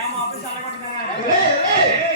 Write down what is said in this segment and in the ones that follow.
ஏமா அப்படி சண்டை போட்டுக்காங்க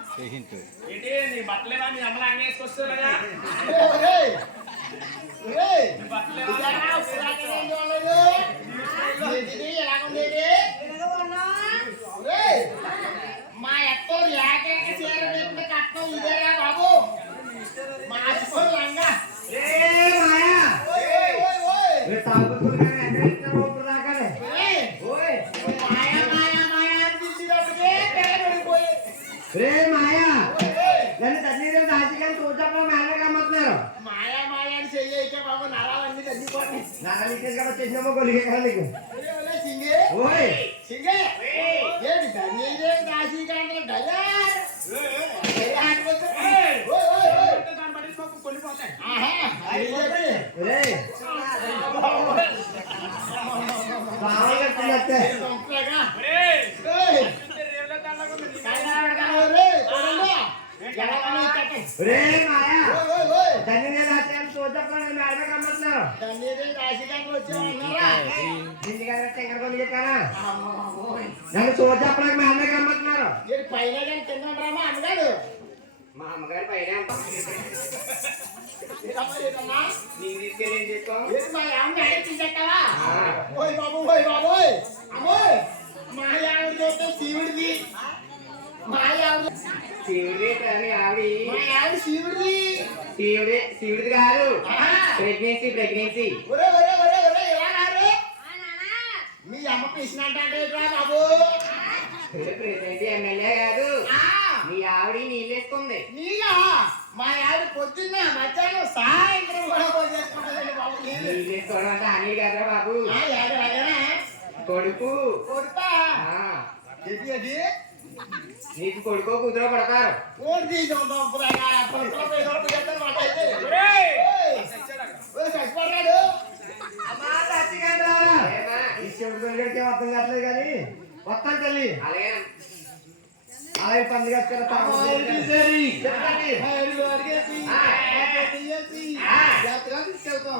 చేయించు ఏంటి? నీ బట్టలేనా మీ అమ్మలు అంగేసుకొస్తారా మా అత్తో ఏకైక చీర లేకుండా కట్టం ఇదేరా బాబు? మా అత్తో నాగలికేసి కదా చేసినామో గొలిగే రే నన్ను చూడ చెప్పడానికి మా అన్నకి రమ్మంటున్నారు మా అమ్మగారు పైన శివుడిది మా ఆవిడ శివుడి కానీ ఆవిడ మా ఆవిడ శివుడిది శివుడి శివుడిది కాదు ప్రెగ్నెన్సీ ప్రెగ్నెన్సీ అమ్మ పిసినంటే బాబు. ప్రెసిడెంట్ ఎమ్మెల్యే కాదు మీ ఆవిడ నీళ్ళేసుకుంది నీలా? మా ఆవిడ పొద్దున్న మధ్యాహ్నం సాయంత్రం కూడా పోసేసుకుంటుందండి బాబు నీళ్ళేసుకోవడం అంటే అని కదా బాబు. కొడుకు. కొడుకా? అది? నీకు కొడుకో కూతురో పడతారు చచ్చిపోతాడు అమ్మా చచ్చిగా ఏడికే అర్థం కావట్లేదు కానీ వస్తాను తల్లి అలాగే అలాగే పండుగ తీసుకెళ్తాం